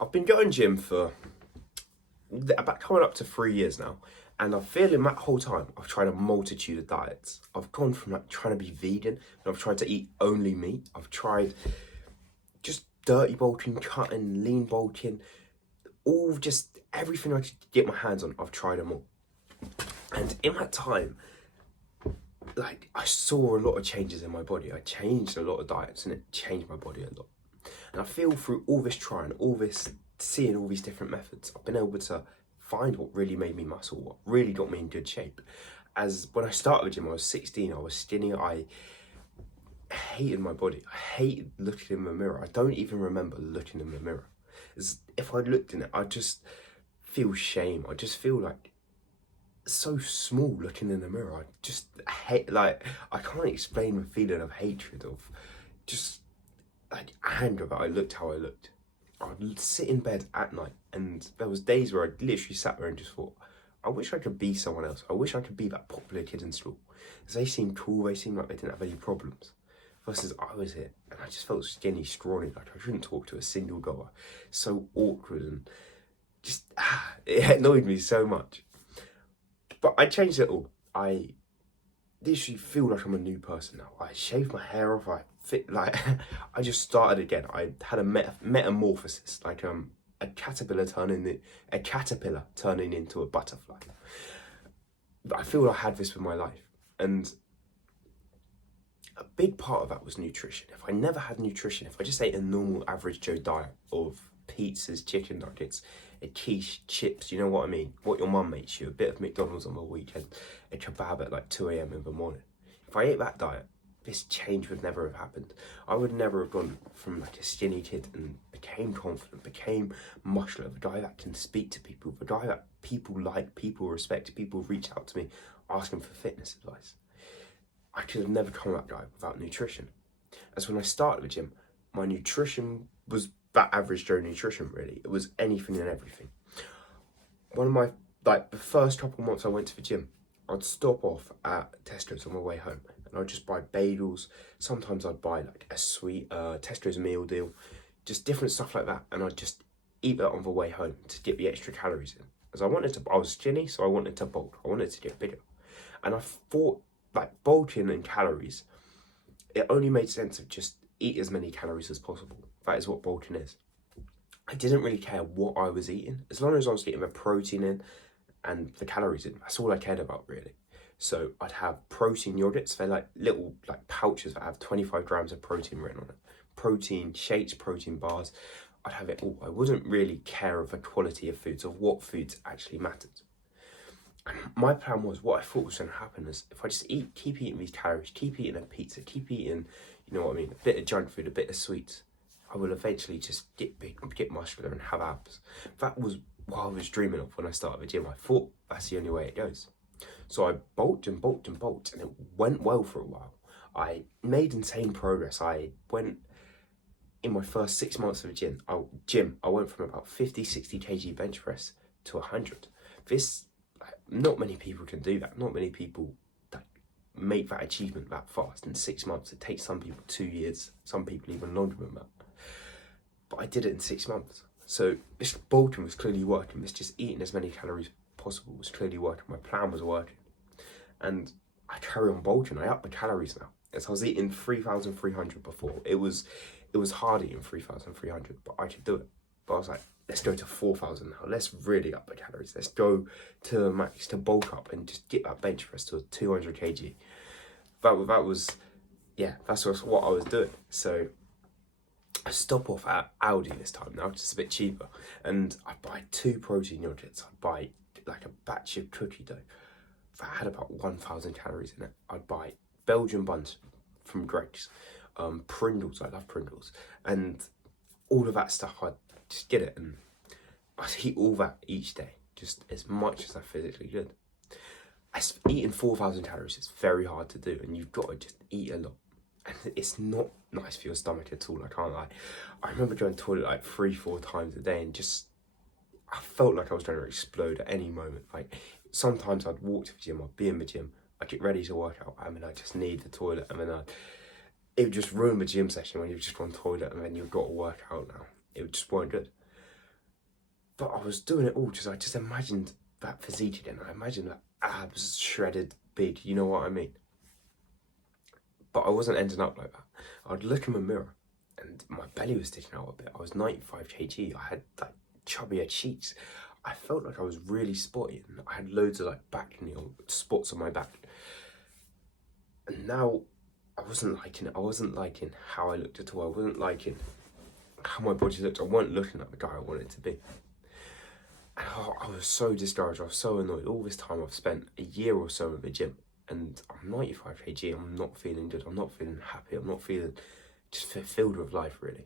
I've been going gym for about coming up to 3 years now, and I feel in that whole time I've tried a multitude of diets. I've gone from like trying to be vegan, and I've tried to eat only meat. I've tried just dirty bulking, cutting, lean bulking, all just everything I could get my hands on. I've tried them all, and in that time, like I saw a lot of changes in my body. I changed a lot of diets, and it changed my body a lot. And I feel through all this trying, all this seeing all these different methods, I've been able to find what really made me muscle, what really got me in good shape. As when I started the gym, I was 16, I was skinny, I hated my body. I hated looking in the mirror. I don't even remember looking in the mirror. If I looked in it, I just feel shame. I just feel like so small looking in the mirror. I just hate, like, I can't explain the feeling of hatred, of just like anger that I looked how I looked. I'd sit in bed at night, and there was days where I literally sat there and just thought, I wish I could be someone else. I wish I could be that popular kid in school. Because they seemed cool, they seemed like they didn't have any problems. Versus I was here, and I just felt skinny, scrawny, like I shouldn't talk to a single girl. So awkward, and just, it annoyed me so much. But I changed it all. I literally feel like I'm a new person now. I shaved my hair off, I fit, like, I just started again. I had a metamorphosis, like a caterpillar turning into a butterfly. I feel I had this with my life, and a big part of that was nutrition. If I never had nutrition, if I just ate a normal average Joe diet of pizzas, chicken nuggets, a quiche, chips, you know what I mean? What your mum makes you, a bit of McDonald's on the weekend, a kebab at like 2 a.m. in the morning. If I ate that diet, this change would never have happened. I would never have gone from like a skinny kid and became confident, became muscular, the guy that can speak to people, the guy that people like, people respect, people reach out to me asking for fitness advice. I could have never come that guy without nutrition. As when I started the gym, my nutrition was that average Joe nutrition, really. It was anything and everything. One of my, like, the first couple of months I went to the gym, I'd stop off at Tesco's on my way home, and I'd just buy bagels. Sometimes I'd buy like a sweet Tesco's meal deal, just different stuff like that, and I'd just eat that on the way home to get the extra calories in. As I was skinny, so I wanted to bulk. I wanted to get bigger. And I thought, like, bulking and calories, it only made sense of just eat as many calories as possible. That is what bulking is. I didn't really care what I was eating, as long as I was getting the protein in and the calories in. That's all I cared about, really. So I'd have protein yogurts. They're like little like pouches that have 25 grams of protein written on it. Protein shakes, protein bars. I'd have it all. I wouldn't really care of the quality of foods, of what foods actually mattered. My plan was, what I thought was going to happen is, if I just keep eating these calories, keep eating a pizza, keep eating, you know what I mean, a bit of junk food, a bit of sweets, I will eventually just get big, get muscular and have abs. That was what I was dreaming of when I started the gym. I thought that's the only way it goes. So I bulked and bulked and bulked, and it went well for a while. I made insane progress. I went, in my first 6 months of the gym, I went from about 50, 60 kg bench press to 100. This, not many people can do that. Not many people that make that achievement that fast in 6 months. It takes some people 2 years, some people even longer than that. But I did it in 6 months. So this bulking was clearly working. This just eating as many calories possible was clearly working. My plan was working. And I carry on bulking. I up the calories now. As I was eating 3,300 before. It was hard eating 3,300, but I could do it. But I was like, let's go to 4,000 now. Let's really up the calories. Let's go to the max, to bulk up and just get that bench press to 200 kg. That was, yeah, that's what I was doing. So I stop off at Aldi this time now, just a bit cheaper. And I buy 2 protein yogurts. I buy like a batch of cookie dough that had about 1,000 calories in it. I'd buy Belgian buns from Greggs, Pringles, I love Pringles, and all of that stuff. I'd just get it, and I'd eat all that each day, just as much as I physically could. Eating 4,000 calories is very hard to do, and you've got to just eat a lot. And it's not nice for your stomach at all, I can't lie. I remember going to the toilet like 3-4 times a day, and just, I felt like I was going to explode at any moment. Like, sometimes I'd walk to the gym, I'd be in the gym, I'd get ready to work out, and then I just need the toilet, and then it would just ruin the gym session when you've just gone to the toilet and then you've got to work out now. It just weren't good. But I was doing it all I just imagined that physique again. I imagined that abs, shredded, big, you know what I mean? But I wasn't ending up like that. I'd look in the mirror and my belly was sticking out a bit. I was 95 kg. I had like chubbier cheeks. I felt like I was really spotty and I had loads of like back spots on my back. And now I wasn't liking it. I wasn't liking how I looked at all. I wasn't liking how my body looked. I wasn't looking like the guy I wanted to be. And I was so discouraged. I was so annoyed. All this time I've spent a year or so at the gym and I'm 95 kg. I'm not feeling good. I'm not feeling happy. I'm not feeling just fulfilled with life, really.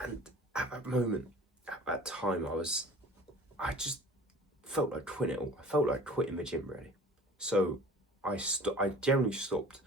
And at that moment, at that time, I just felt like quitting it all. I felt like quitting the gym, really. So I generally stopped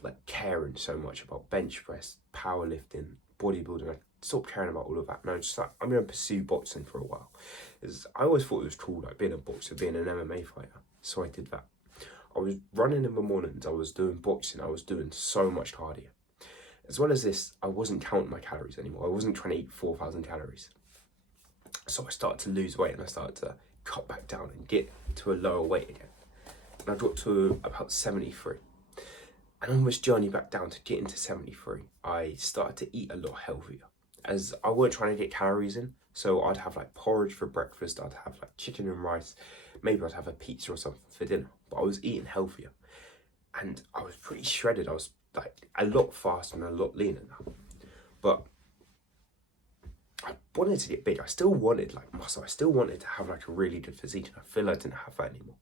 like caring so much about bench press, powerlifting, bodybuilding. I stopped caring about all of that. And I was just like, I'm going to pursue boxing for a while. Because I always thought it was cool, like being a boxer, being an MMA fighter. So I did that. I was running in the mornings. I was doing boxing. I was doing so much cardio. As well as this, I wasn't counting my calories anymore. I wasn't trying to eat 4,000 calories. So I started to lose weight and I started to cut back down and get to a lower weight again. And I dropped to about 73. And on this journey back down to getting to 73, I started to eat a lot healthier. As I weren't trying to get calories in, so I'd have like porridge for breakfast, I'd have like chicken and rice, maybe I'd have a pizza or something for dinner. But I was eating healthier. And I was pretty shredded. I was like a lot faster and a lot leaner now. But I wanted to get big. I still wanted like muscle. I still wanted to have like a really good physique, and I feel I didn't have that anymore.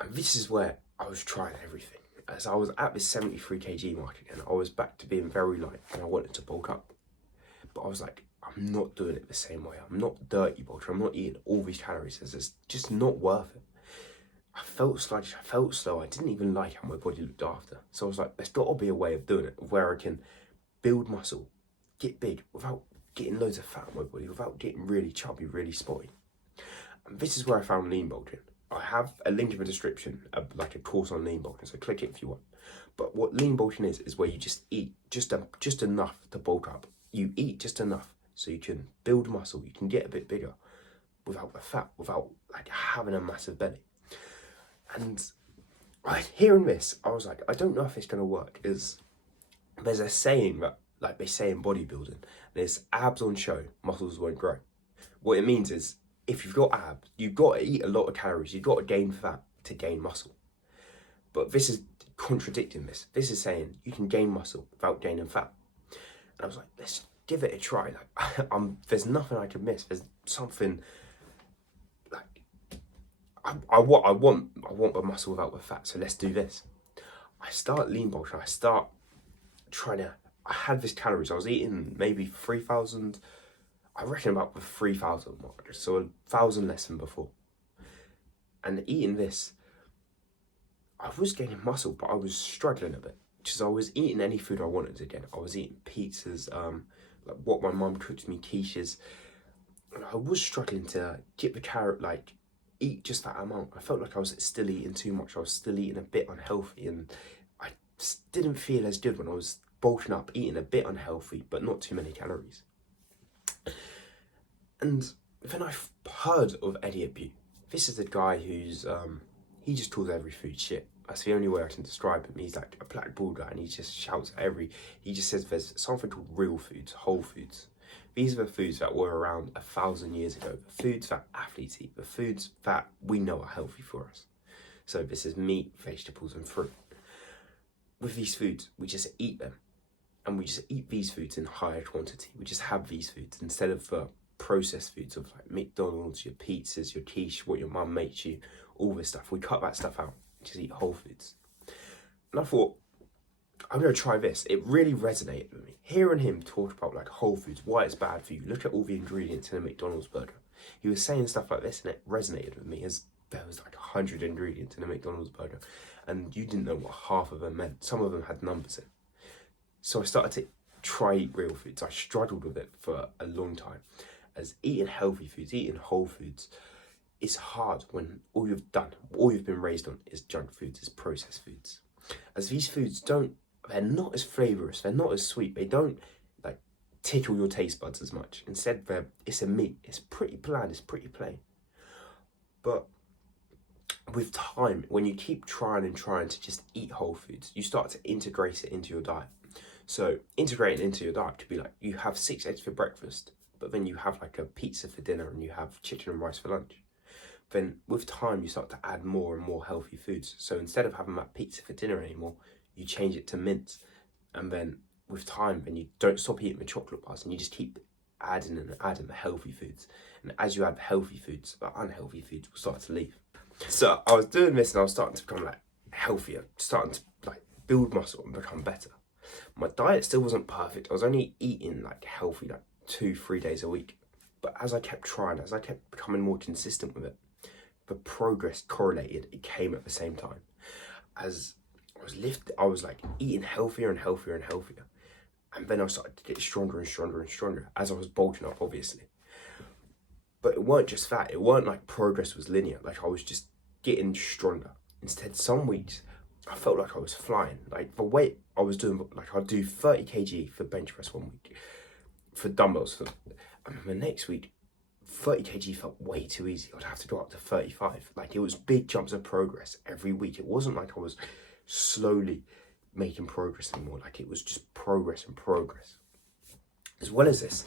And this is where I was trying everything. As I was at this 73 kg mark again, I was back to being very light and I wanted to bulk up. But I was like, I'm not doing it the same way. I'm not dirty bulking. I'm not eating all these calories. It's just not worth it. I felt sluggish, I felt slow. I didn't even like how my body looked after. So I was like, there's got to be a way of doing it where I can build muscle, get big without getting loads of fat on my body, without getting really chubby, really spotty. And this is where I found lean bulking. I have a link in the description, like a course on lean bulking, so click it if you want. But what lean bulking is where you just eat just enough to bulk up. You eat just enough so you can build muscle, you can get a bit bigger without the fat, without like having a massive belly. And hearing this, I was like, I don't know if it's going to work. There's a saying that, like they say in bodybuilding, there's abs on show, muscles won't grow. What it means is, if you've got abs, you've got to eat a lot of calories, you've got to gain fat to gain muscle. But this is contradicting this. This is saying you can gain muscle without gaining fat. And I was like, let's give it a try. Like, there's nothing I can miss. There's something... I want the muscle without the fat, so let's do this. I start lean bulking. I start trying to. I had this calories. I was eating maybe 3,000. I reckon about the 3,000 mark, so 1,000 less than before. And eating this, I was gaining muscle, but I was struggling a bit because I was eating any food I wanted again. I was eating pizzas, like what my mum cooked me, quiches, and I was struggling to get the eat just that amount. I felt like I was still eating too much. I was still eating a bit unhealthy, and I didn't feel as good when I was bulking up, eating a bit unhealthy, but not too many calories. And then I heard of Eddie Abute. This is a guy who's, he just calls every food shit. That's the only way I can describe him. He's like a black bald guy, and he just shouts at he just says there's something called real foods, whole foods. These are the foods that were around 1,000 years ago, the foods that athletes eat, the foods that we know are healthy for us. So this is meat, vegetables and fruit. With these foods, we just eat them. And we just eat these foods in higher quantity. We just have these foods instead of the processed foods of like McDonald's, your pizzas, your quiche, what your mum makes you, all this stuff. We cut that stuff out, just eat whole foods. And I thought, I'm going to try this. It really resonated with me. Hearing him talk about like whole foods, why it's bad for you. Look at all the ingredients in a McDonald's burger. He was saying stuff like this and it resonated with me, as there was like 100 ingredients in a McDonald's burger and you didn't know what half of them meant. Some of them had numbers in. So I started to try eat real foods. I struggled with it for a long time, as eating healthy foods, eating whole foods, is hard when all you've been raised on is junk foods, is processed foods. As they're not as flavorous, they're not as sweet, they don't like tickle your taste buds as much. Instead, it's a meat. It's pretty bland. It's pretty plain. But with time, when you keep trying and trying to just eat whole foods, you start to integrate it into your diet. So integrating into your diet could be like, you have 6 eggs for breakfast, but then you have like a pizza for dinner and you have chicken and rice for lunch. Then with time, you start to add more and more healthy foods. So instead of having that pizza for dinner anymore, you change it to mince. And then with time, then you don't stop eating the chocolate bars and you just keep adding and adding the healthy foods. And as you add the healthy foods, the unhealthy foods will start to leave. So I was doing this and I was starting to become like healthier, starting to like build muscle and become better. My diet still wasn't perfect. I was only eating like healthy like 2-3 days a week. But as I kept trying, as I kept becoming more consistent with it, the progress correlated. It came at the same time. As I was like eating healthier and healthier and healthier. And then I started to get stronger and stronger and stronger as I was bulking up, obviously. But it weren't just that. It weren't like progress was linear. Like I was just getting stronger. Instead, some weeks I felt like I was flying. Like the weight I was doing, like I'd do 30 kg for bench press one week, for dumbbells. And then the next week, 30 kg felt way too easy. I'd have to go up to 35. Like it was big jumps of progress every week. It wasn't like I was slowly making progress anymore. Like it was just progress and progress. As well as this,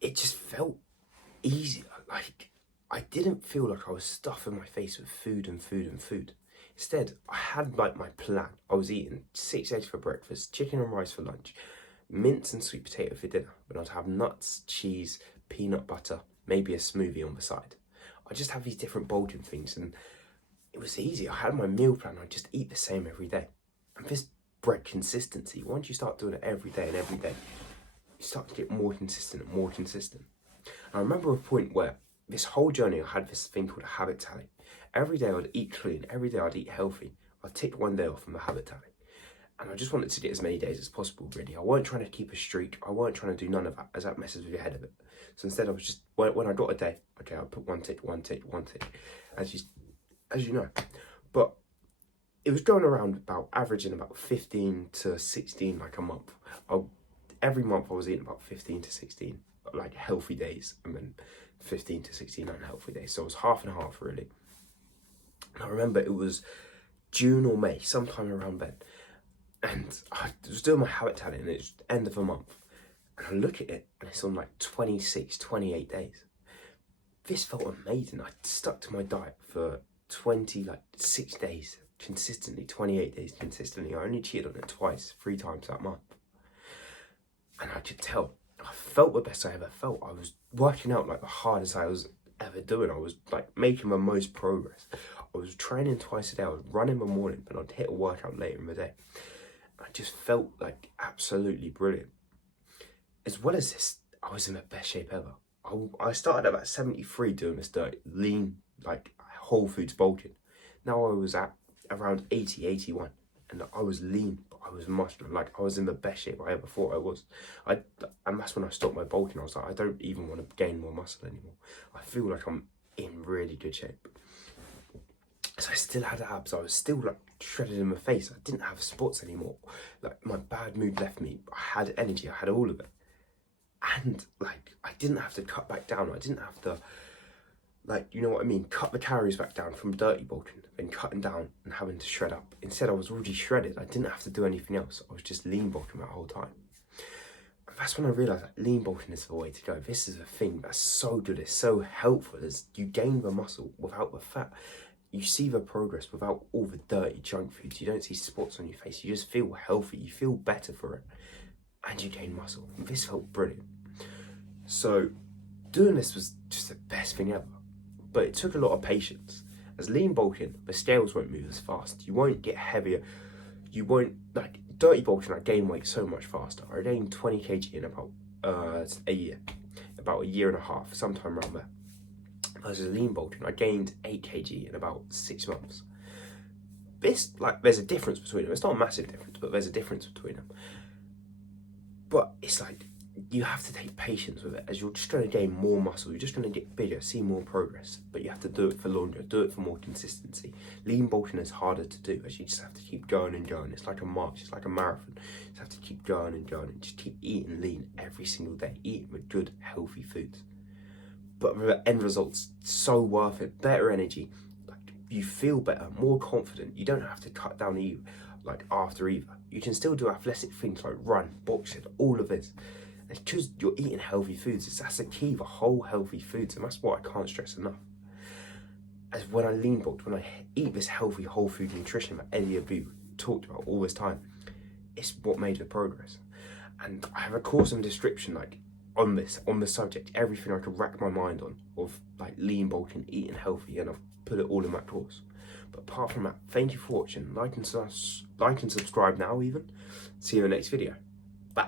it just felt easier. Like I didn't feel like I was stuffing my face with food and food and food. Instead, I had like my plan. I was eating 6 eggs for breakfast, chicken and rice for lunch, mince and sweet potato for dinner. But I'd have nuts, cheese, peanut butter, maybe a smoothie on the side. I just have these different bulging things, and it was easy. I had my meal plan. I just eat the same every day. And this bred consistency. Once you start doing it every day and every day, you start to get more consistent and more consistent. And I remember a point where this whole journey, I had this thing called a habit tally. Every day I'd eat clean. Every day I'd eat healthy. I'd take one day off from the habit tally. And I just wanted to get as many days as possible, really. I weren't trying to keep a streak. I weren't trying to do none of that, as that messes with your head a bit. So instead, I was just, when I got a day, okay, I'll put one tick, as you know. But it was going around about, averaging about 15 to 16, like a month. Every month I was eating about 15 to 16, like healthy days, and then 15 to 16 unhealthy days. So it was half and half, really. And I remember it was June or May, sometime around then. And I was doing my habit tally, and it's end of the month. And I look at it, and it's on like 26, 28 days. This felt amazing. I stuck to my diet for 6 days consistently, 28 days consistently. I only cheated on it 3 times that month. And I could tell, I felt the best I ever felt. I was working out like the hardest I was ever doing. I was like making the most progress. I was training twice a day. I was running in the morning, but I'd hit a workout later in the day. I just felt like absolutely brilliant. As well as this, I was in the best shape ever. I started at about 73 doing this diet, lean, like whole foods bulking. Now I was at around 80, 81, and I was lean, but I was muscular. Like I was in the best shape I ever thought I was. And that's when I stopped my bulking. I was like, I don't even want to gain more muscle anymore. I feel like I'm in really good shape. So I still had abs. I was still like shredded in my face. I didn't have spots anymore. Like my bad mood left me. I had energy. I had all of it. And like I didn't have to cut back down. I didn't have to, like, you know what I mean, cut the calories back down from dirty bulking, then cutting down and having to shred up. Instead, I was already shredded. I didn't have to do anything else. I was just lean bulking that whole time. And that's when I realised that lean bulking is the way to go. This is a thing that's so good. It's so helpful. You gain the muscle without the fat. You see the progress without all the dirty junk foods. You don't see spots on your face. You just feel healthy. You feel better for it. And you gain muscle. And this felt brilliant. So doing this was just the best thing ever. But it took a lot of patience. As lean bulking, the scales won't move as fast. You won't get heavier. You won't, like, dirty bulking, I gain weight so much faster. I gained 20 kg in about a year. About a year and a half, sometime around there. Versus lean bulking, I gained 8 kg in about 6 months. This, like, there's a difference between them. It's not a massive difference, but there's a difference between them. But it's like, you have to take patience with it, as you're just trying to gain more muscle, you're just trying to get bigger, see more progress, but you have to do it for longer, do it for more consistency. Lean bulking is harder to do, as you just have to keep going and going. It's like a march, it's like a marathon. You just have to keep going and going and just keep eating lean every single day, eating with good, healthy foods. But the end result's so worth it. Better energy, like you feel better, more confident. You don't have to cut down either, like after either. You can still do athletic things like run, boxing, all of this. It's because you're eating healthy foods. That's the key, the whole healthy foods, and that's what I can't stress enough. As when I lean bulked, when I eat this healthy whole food nutrition that Eddie Abu talked about all this time, it's what made the progress. And I have a course in description like on the subject, everything I could rack my mind on of like lean bulking, eating healthy, and I've put it all in that course. But apart from that, thank you for watching. Like and subscribe now even. See you in the next video. Bye.